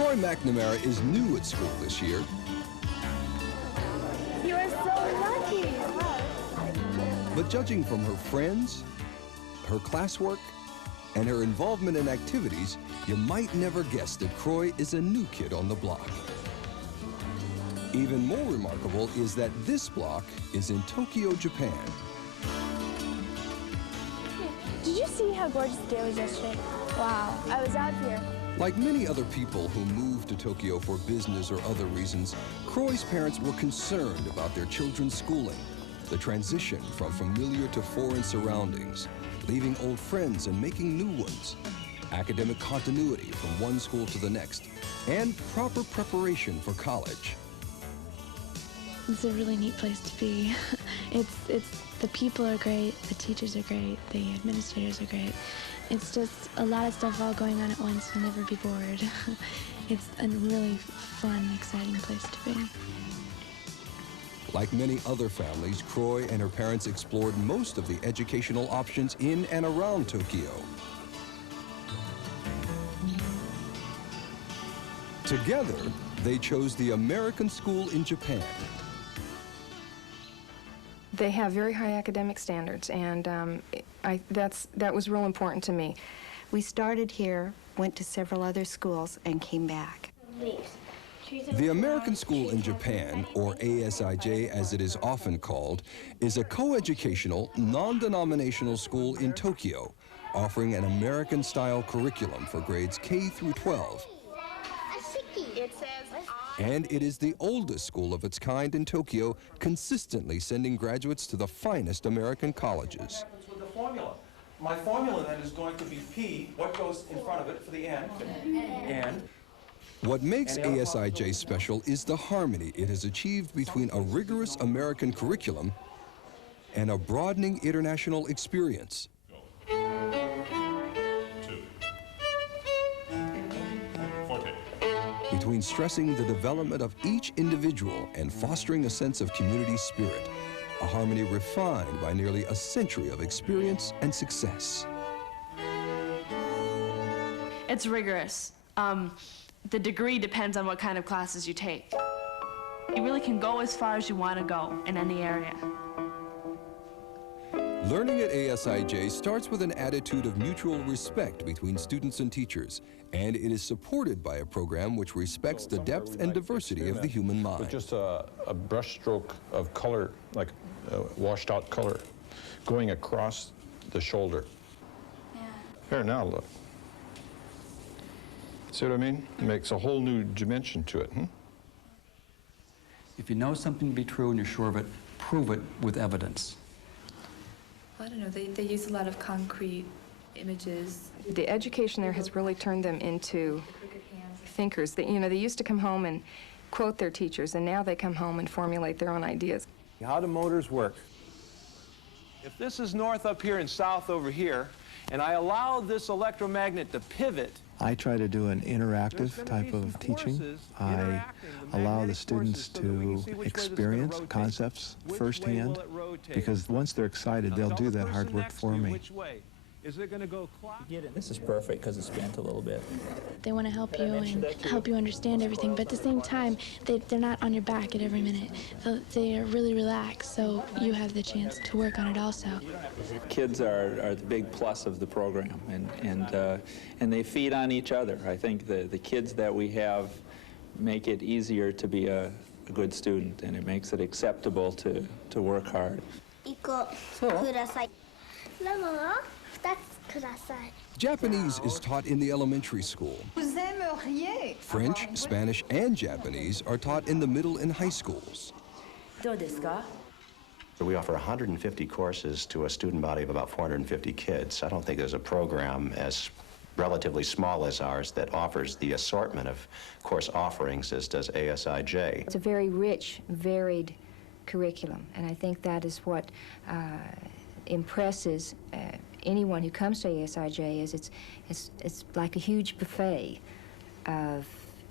Croy McNamara is new at school this year. You are so lucky. But judging from her friends, her classwork, and her involvement in activities, you might never guess that Croy is a new kid on the block. Even more remarkable is that this block is in Tokyo, Japan. Did you see how gorgeous the day was yesterday? Wow, I was out here. Like many other people who moved to Tokyo for business or other reasons, Croy's parents were concerned about their children's schooling, the transition from familiar to foreign surroundings, leaving old friends and making new ones, academic continuity from one school to the next, and proper preparation for college. It's a really neat place to be. The people are great, the teachers are great, the administrators are great. It's just a lot of stuff all going on at once. You'll never be bored. It's a really fun, exciting place to be. Like many other families, Croy and her parents explored most of the educational options in and around Tokyo. Together, they chose the American school in Japan. They have very high academic standards, and that was real important to me. We started here, went to several other schools, and came back. The American School in Japan, or ASIJ as it is often called, is a co-educational, non-denominational school in Tokyo, offering an American-style curriculum for grades K through 12. And it is the oldest school of its kind in Tokyo, consistently sending graduates to the finest American colleges. With the formula. My formula then is going to be P, what goes in front of it for the and. What makes ASIJ special is the harmony it has achieved between a rigorous American curriculum and a broadening international experience. Between stressing the development of each individual and fostering a sense of community spirit, a harmony refined by nearly a century of experience and success. It's rigorous. The degree depends on what kind of classes you take. You really can go as far as you want to go in any area. Learning at ASIJ starts with an attitude of mutual respect between students and teachers, and it is supported by a program which respects the depth and diversity of the human mind. With just a brush stroke of color, like washed out color, going across the shoulder. Yeah. Here, now look. See what I mean? It makes a whole new dimension to it. If you know something to be true and you're sure of it, prove it with evidence. I don't know, they use a lot of concrete images. The education there has really turned them into thinkers. They used to come home and quote their teachers, and now they come home and formulate their own ideas. How do motors work? If this is north up here and south over here, and I allow this electromagnet to pivot, I try to do an interactive type of teaching. I allow the students to experience concepts firsthand, because once they're excited, they'll do that hard work for me. Is it going to go clock? This is perfect because it's bent a little bit. They want to help you and help you understand everything, but at the same time, they're not on your back at every minute. They are really relaxed, so you have the chance to work on it also. Kids are the big plus of the program, and they feed on each other. I think the kids that we have make it easier to be a good student, and it makes it acceptable to work hard. Japanese is taught in the elementary school. French, Spanish, and Japanese are taught in the middle and high schools. We offer 150 courses to a student body of about 450 kids. I don't think there's a program as relatively small as ours that offers the assortment of course offerings as does ASIJ. It's a very rich, varied curriculum, and I think that is what impresses anyone who comes to ASIJ. Is it's like a huge buffet of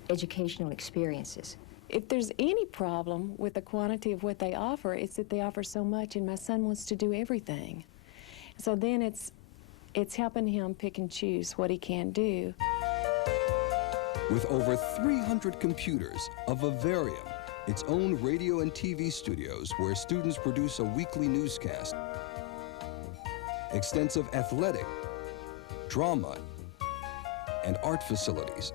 educational experiences. If there's any problem with the quantity of what they offer, it's that they offer so much, and my son wants to do everything. So then it's helping him pick and choose what he can do. With over 300 computers, a vivarium, its own radio and TV studios where students produce a weekly newscast, extensive athletic, drama, and art facilities,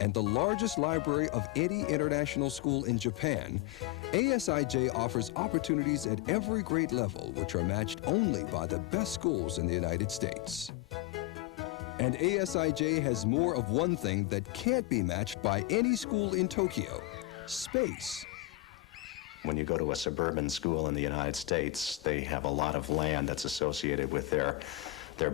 and the largest library of any international school in Japan, ASIJ offers opportunities at every grade level which are matched only by the best schools in the United States. And ASIJ has more of one thing that can't be matched by any school in Tokyo: space. When you go to a suburban school in the United States, they have a lot of land that's associated with their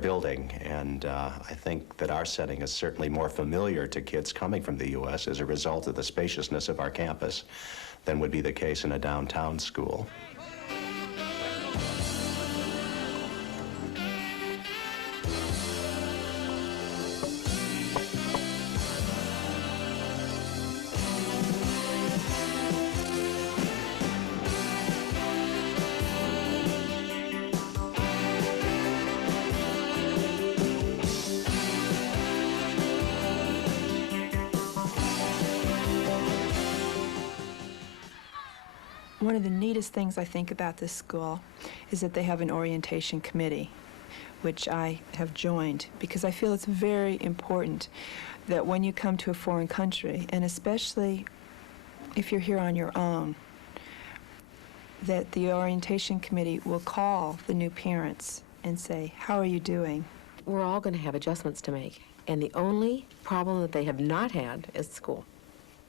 building, and I think that our setting is certainly more familiar to kids coming from the U.S. as a result of the spaciousness of our campus than would be the case in a downtown school. One of the neatest things I think about this school is that they have an orientation committee, which I have joined, because I feel it's very important that when you come to a foreign country, and especially if you're here on your own, that the orientation committee will call the new parents and say, "How are you doing?" We're all going to have adjustments to make, and the only problem that they have not had is school.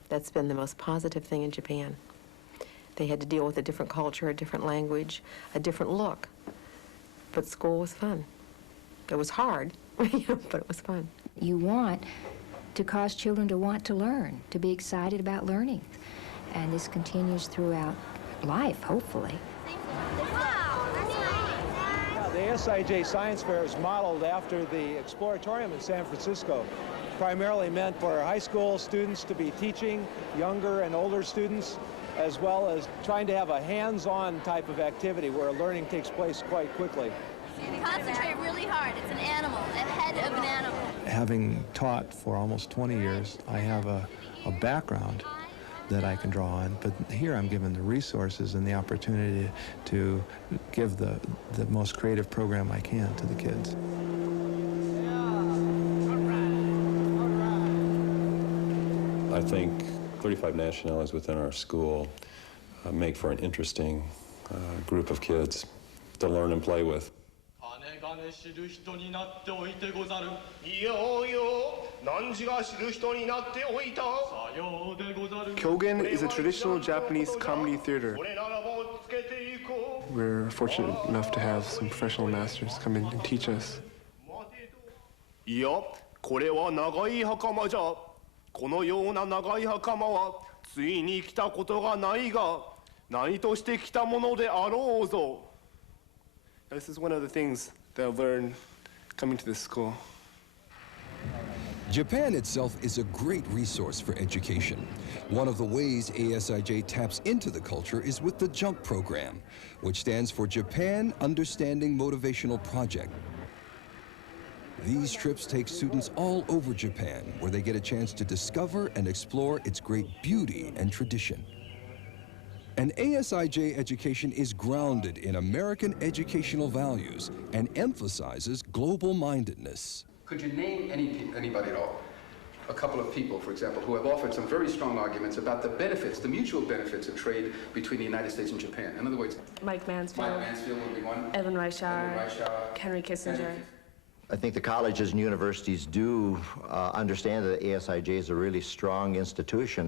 That's been the most positive thing in Japan. They had to deal with a different culture, a different language, a different look. But school was fun. It was hard, but it was fun. You want to cause children to want to learn, to be excited about learning. And this continues throughout life, hopefully. The ASIJ Science Fair is modeled after the Exploratorium in San Francisco, primarily meant for high school students to be teaching younger and older students, as well as trying to have a hands-on type of activity where learning takes place quite quickly. Concentrate really hard. It's an animal, a head of an animal. Having taught for almost 20 years, I have a background that I can draw on, but here I'm given the resources and the opportunity to give the most creative program I can to the kids. I think 35 nationalities within our school make for an interesting group of kids to learn and play with. Kyogen is a traditional Japanese comedy theater. We're fortunate enough to have some professional masters come in and teach us. いや、これは長い袴じゃ。このような長い袴はついに着たことがないが、何として着たものであろうぞ。This is one of the things that I've learned coming to this school. Japan itself is a great resource for education. One of the ways ASIJ taps into the culture is with the JUMP program, which stands for Japan Understanding Motivational Project. These trips take students all over Japan, where they get a chance to discover and explore its great beauty and tradition. And ASIJ education is grounded in American educational values and emphasizes global-mindedness. Could you name anybody at all? A couple of people, for example, who have offered some very strong arguments about the benefits, the mutual benefits of trade between the United States and Japan. In other words, Mike Mansfield. Mike Mansfield would be one. Evan Reichauer. Henry Kissinger. I think the colleges and universities do understand that ASIJ is a really strong institution.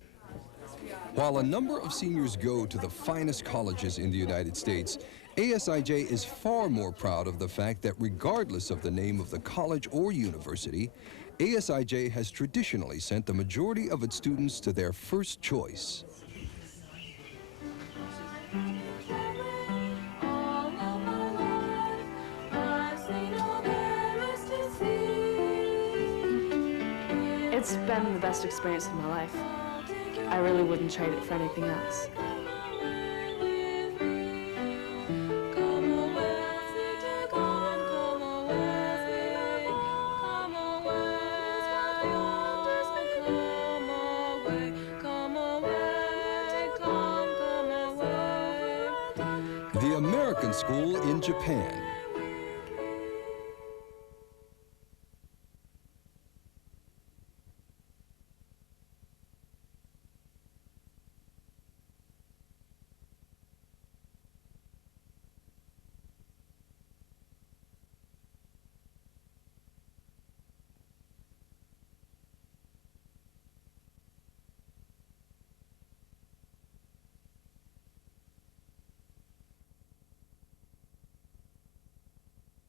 While a number of seniors go to the finest colleges in the United States, ASIJ is far more proud of the fact that regardless of the name of the college or university, ASIJ has traditionally sent the majority of its students to their first choice. It's been the best experience of my life. I really wouldn't trade it for anything else. The American School in Japan.